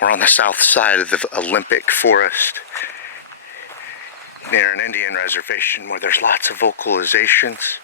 We're on the south side of the Olympic forest near an Indian reservation where there's lots of vocalizations.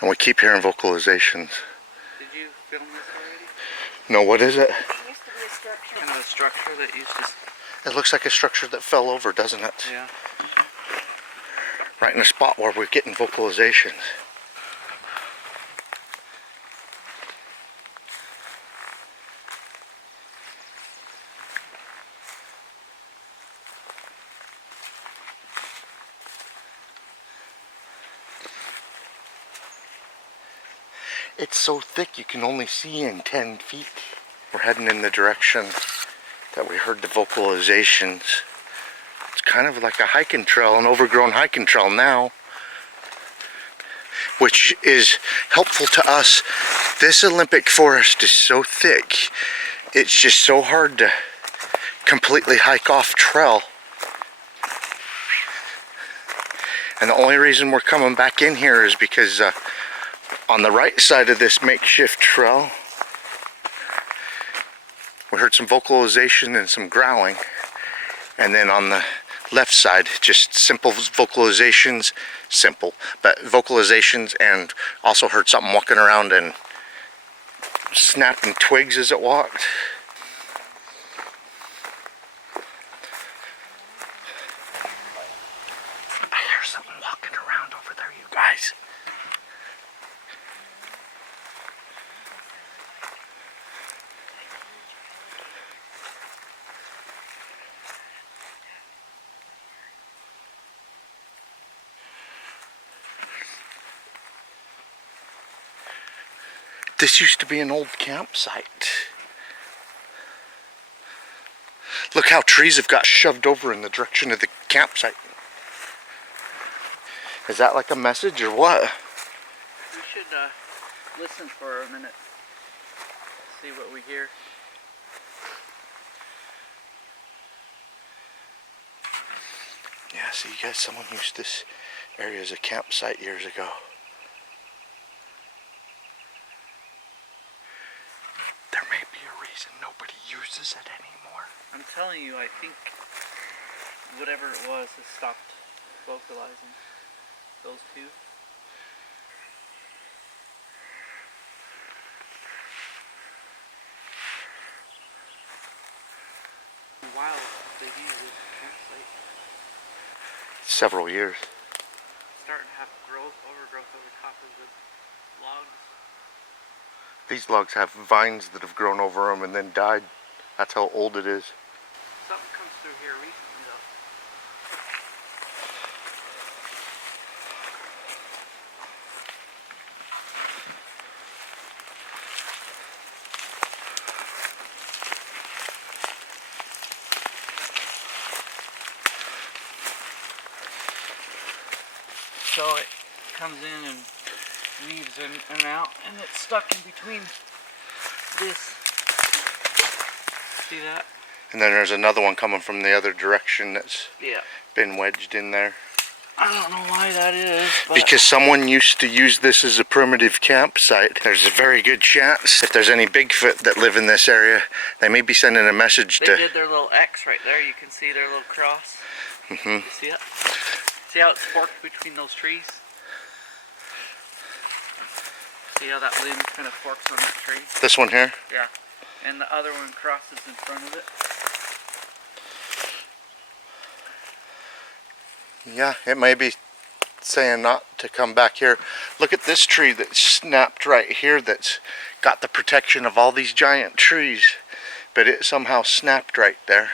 And we keep hearing vocalizations. Did you film this already? No, what is it? It used to be a structure. Kind of a structure that used to... It looks like a structure that fell over, doesn't it? Yeah. Right in a spot where we're getting vocalizations. It's so thick you can only see in 10 feet. We're heading in the direction that we heard the vocalizations. It's kind of like a hiking trail, an overgrown hiking trail now, which is helpful to us. This Olympic forest is so thick, it's just so hard to completely hike off trail. And the only reason we're coming back in here is because on the right side of this makeshift trail, we heard some vocalization and some growling. And then on the left side, just simple vocalizations, but vocalizations, and also heard something walking around and snapping twigs as it walked. I hear something walking around over there, you guys. This used to be an old campsite. Look how trees have got shoved over in the direction of the campsite. Is that like a message or what? We should listen for a minute. See what we hear. Yeah, see, you guys, someone used this area as a campsite years ago. There may be a reason nobody uses it anymore. I'm telling you, I think whatever it was has stopped vocalizing. Those two. Wild, they've used this campsite. Several years. Starting to have overgrowth over top of the logs. These logs have vines that have grown over them and then died. That's how old it is. Something comes through here recently though. So it comes in and weaves in and out, and it's stuck in between this. See that? And then there's another one coming from the other direction that's been wedged in there. I don't know why that is, but because someone used to use this as a primitive campsite. There's a very good chance if there's any Bigfoot that live in this area, they may be sending a message they to... did their little X right there. You can see their little cross. Mm-hmm. You see it? See how it's forked between those trees? See how that limb kind of forks on that tree? This one here? Yeah. And the other one crosses in front of it. Yeah, it may be saying not to come back here. Look at this tree that snapped right here that's got the protection of all these giant trees, but it somehow snapped right there.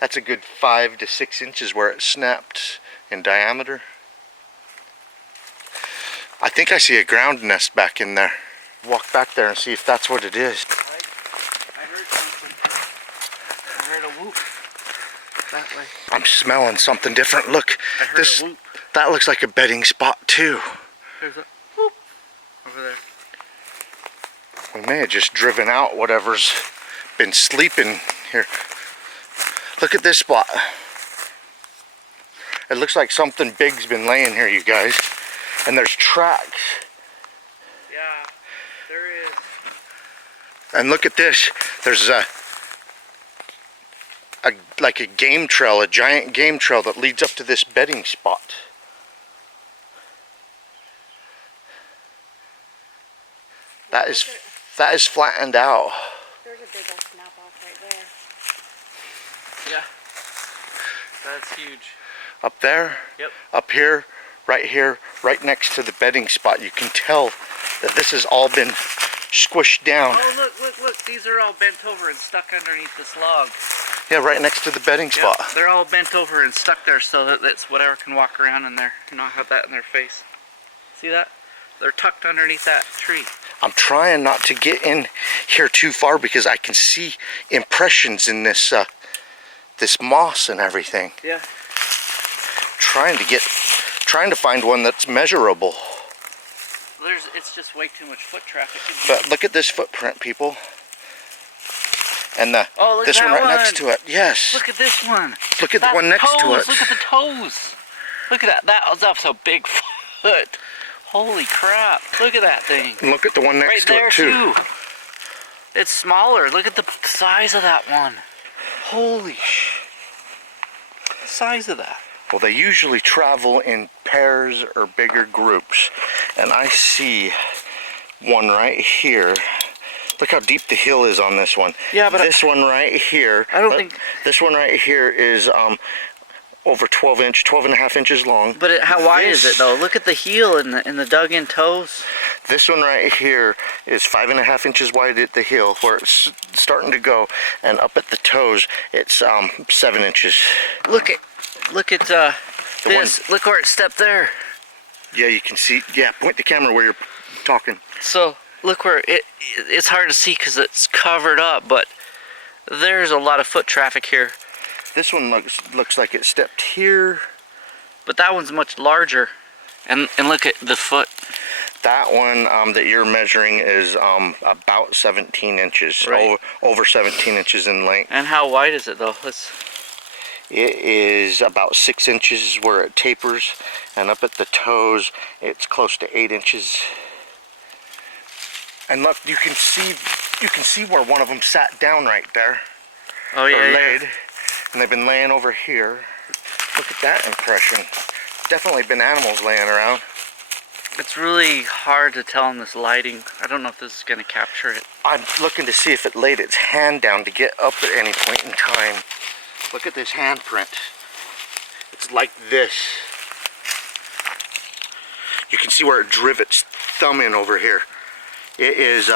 That's a good 5 to 6 inches where it snapped in diameter. I think I see a ground nest back in there. Walk back there and see if that's what it is. I heard something. I heard a whoop. That way. I'm smelling something different. Look, I heard a whoop. That looks like a bedding spot too. There's a whoop over there. We may have just driven out whatever's been sleeping here. Look at this spot. It looks like something big's been laying here, you guys. And there's tracks. Yeah, there is. And look at this. There's like a game trail, a giant game trail that leads up to this bedding spot. That is flattened out. There's a big old snap off right there. Yeah. That's huge. Up there, Yep. up here, right next to the bedding spot. You can tell that this has all been squished down. Oh, look. These are all bent over and stuck underneath this log. Yeah, right next to the bedding spot. Yep. They're all bent over and stuck there so that it's whatever can walk around in there and not have that in their face. See that? They're tucked underneath that tree. I'm trying not to get in here too far because I can see impressions in this this moss and everything. Yeah. Trying to find one that's measurable. It's just way too much foot traffic. But look at this footprint, people. And look this at one that right next to it. Yes. Look at this one. Look at the one next to it. Look at the toes. Look at that. That was up so big foot. Holy crap. Look at that thing. And look at the one next Right to there it too. It's smaller. Look at the size of that one. Holy the size of that. Well, they usually travel in pairs or bigger groups. And I see one right here. Look how deep the hill is on this one. Yeah, but this one right here. I don't think this one right here is over 12 and a half inches long. But how wide is it though? Look at the heel and the dug in toes. This one right here is 5.5 inches wide at the heel where it's starting to go, and up at the toes it's 7 inches. Look at this. Look where it stepped there. Yeah, you can see. Yeah, point the camera where you're talking. So look where it's hard to see because it's covered up, but there's a lot of foot traffic here. This one looks like it stepped here. But that one's much larger. And look at the foot. That one that you're measuring is about 17 inches. Right. Over 17 inches in length. And how wide is it though? It is about 6 inches where it tapers, and up at the toes it's close to 8 inches. And look, you can see where one of them sat down right there. Oh yeah, laid. And they've been laying over here. Look at that impression. Definitely been animals laying around. It's really hard to tell in this lighting. I don't know if this is going to capture it. I'm looking to see if it laid its hand down to get up at any point in time. Look at this handprint. It's like this. You can see where it drove its thumb in over here. It is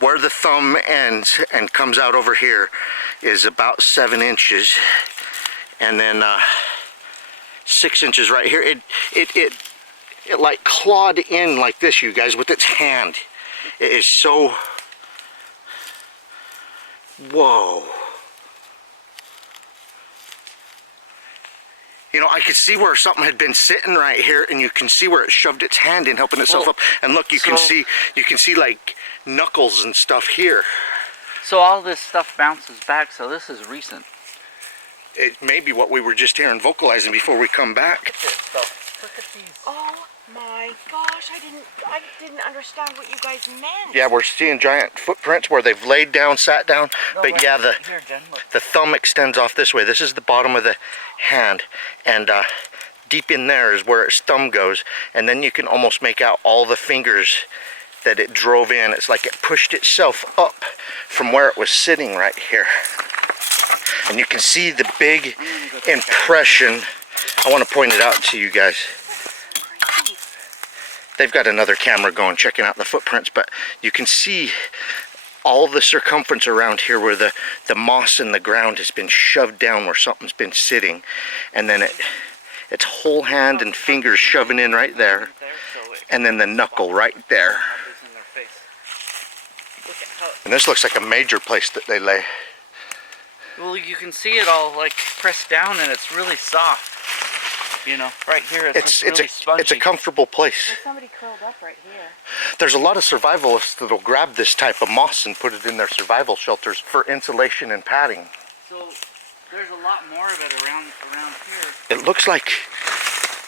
where the thumb ends and comes out over here is about 7 inches, and then 6 inches right here. It like clawed in like this, you guys, with its hand. It is so, whoa. You know, I could see where something had been sitting right here, and you can see where it shoved its hand in, helping itself up. And look, you can see like knuckles and stuff here. So all this stuff bounces back, so this is recent. It may be what we were just hearing vocalizing before we come back. Look at these. Oh my gosh, I didn't understand what you guys meant. Yeah, we're seeing giant footprints where they've laid down, sat down. No, but yeah, here, Jen, look. the thumb extends off this way. This is the bottom of the hand, and deep in there is where its thumb goes, and then you can almost make out all the fingers that it drove in. It's like it pushed itself up from where it was sitting right here. And you can see the big impression. I want to point it out to you guys. They've got another camera going, checking out the footprints, but you can see all the circumference around here where the moss in the ground has been shoved down where something's been sitting, and then its whole hand and fingers shoving in right there, and then the knuckle right there. And this looks like a major place that they lay. Well, you can see it all like pressed down, and it's really soft. You know, right here it's really spongy. It's a comfortable place. There's somebody curled up right here. There's a lot of survivalists that'll grab this type of moss and put it in their survival shelters for insulation and padding. So there's a lot more of it around here. It looks like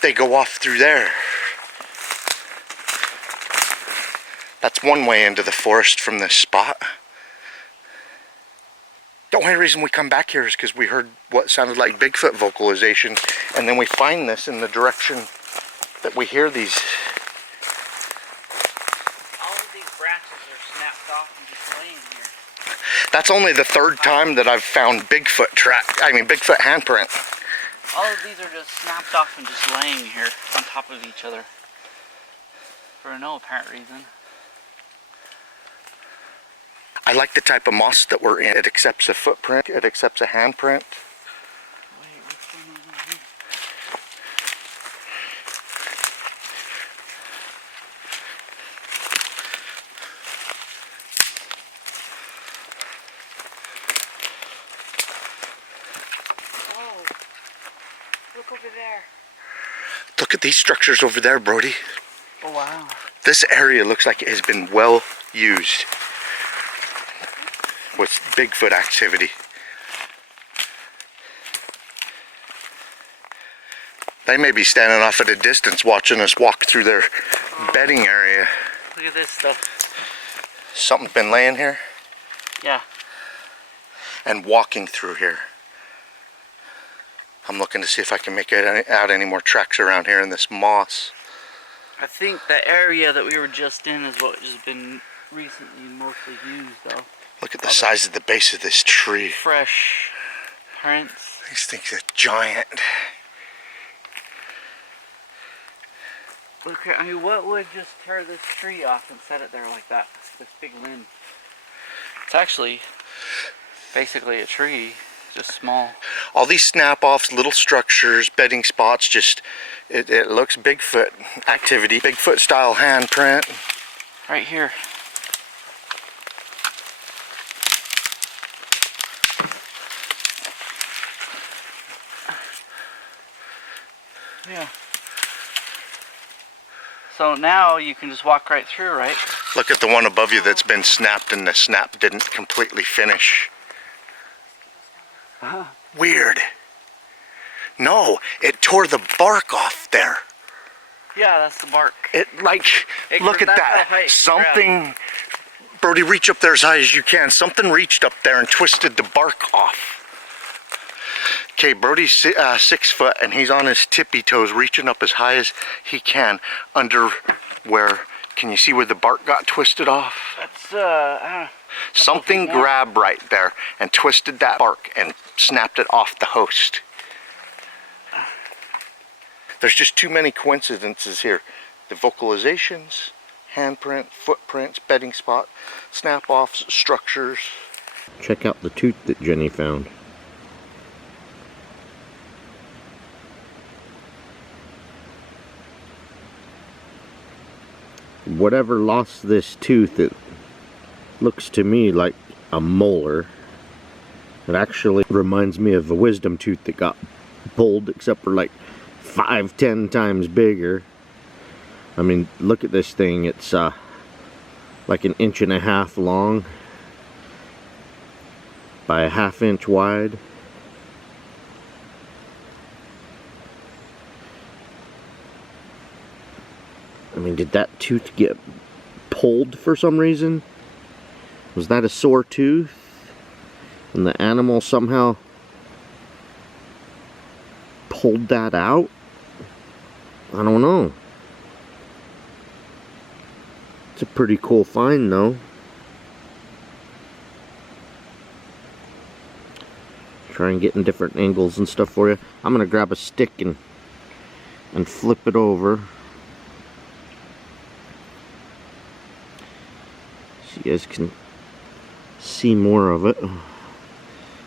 they go off through there. That's one way into the forest from this spot. The only reason we come back here is because we heard what sounded like Bigfoot vocalization, and then we find this in the direction that we hear these. All of these branches are snapped off and just laying here. That's only the third time that I've found Bigfoot handprint. All of these are just snapped off and just laying here on top of each other. For no apparent reason. I like the type of moss that we're in. It accepts a footprint, it accepts a handprint. Wait, what's going on over here? Oh, look over there. Look at these structures over there, Brody. Oh wow. This area looks like it has been well used with Bigfoot activity. They may be standing off at a distance watching us walk through their bedding area. Look at this stuff. Something's been laying here Yeah. and walking through here. I'm looking to see if I can make out any more tracks around here in this moss. I think the area that we were just in is what has been recently mostly used though. Look at the size of the base of this tree. Fresh prints. These things are giant. Look, I mean, what would just tear this tree off and set it there like that? This big limb. It's actually basically a tree, just small. All these snap-offs, little structures, bedding spots, just, it looks Bigfoot activity. Bigfoot style handprint. Right here. Yeah. So now you can just walk right through, right? Look at the one above you that's been snapped and the snap didn't completely finish. Weird. No, it tore the bark off there. Yeah, that's the bark. It look at that's that. how high it can Something, Brody, reach up there as high as you can. Something reached up there and twisted the bark off. Okay, Brody's 6 foot and he's on his tippy toes reaching up as high as he can under where, can you see where the bark got twisted off? That's, I don't know. Something grabbed right there and twisted that bark and snapped it off the host. There's just too many coincidences here. The vocalizations, handprint, footprints, bedding spot, snap-offs, structures. Check out the tooth that Jenny found. Whatever lost this tooth, it looks to me like a molar. It actually reminds me of a wisdom tooth that got pulled, except for like 5-10 times bigger. I mean, look at this thing. It's like 1.5 inches long by 1/2 inch wide. I mean, did that tooth get pulled for some reason? Was that a sore tooth? And the animal somehow pulled that out? I don't know. It's a pretty cool find though. Try and get in different angles and stuff for you. I'm gonna grab a stick and flip it over. So you guys can see more of it.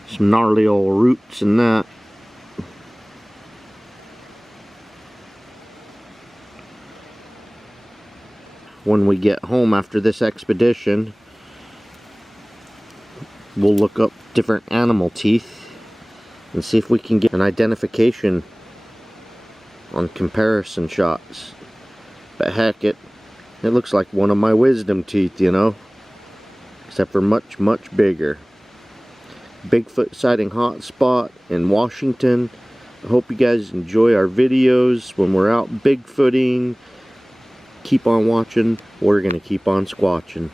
Some gnarly old roots in that. When we get home after this expedition, we'll look up different animal teeth and see if we can get an identification on comparison shots. But heck, it looks like one of my wisdom teeth, you know, except for much, much bigger. Bigfoot sighting hotspot in Washington. I hope you guys enjoy our videos when we're out Bigfooting, keep on watching. We're gonna keep on squatching.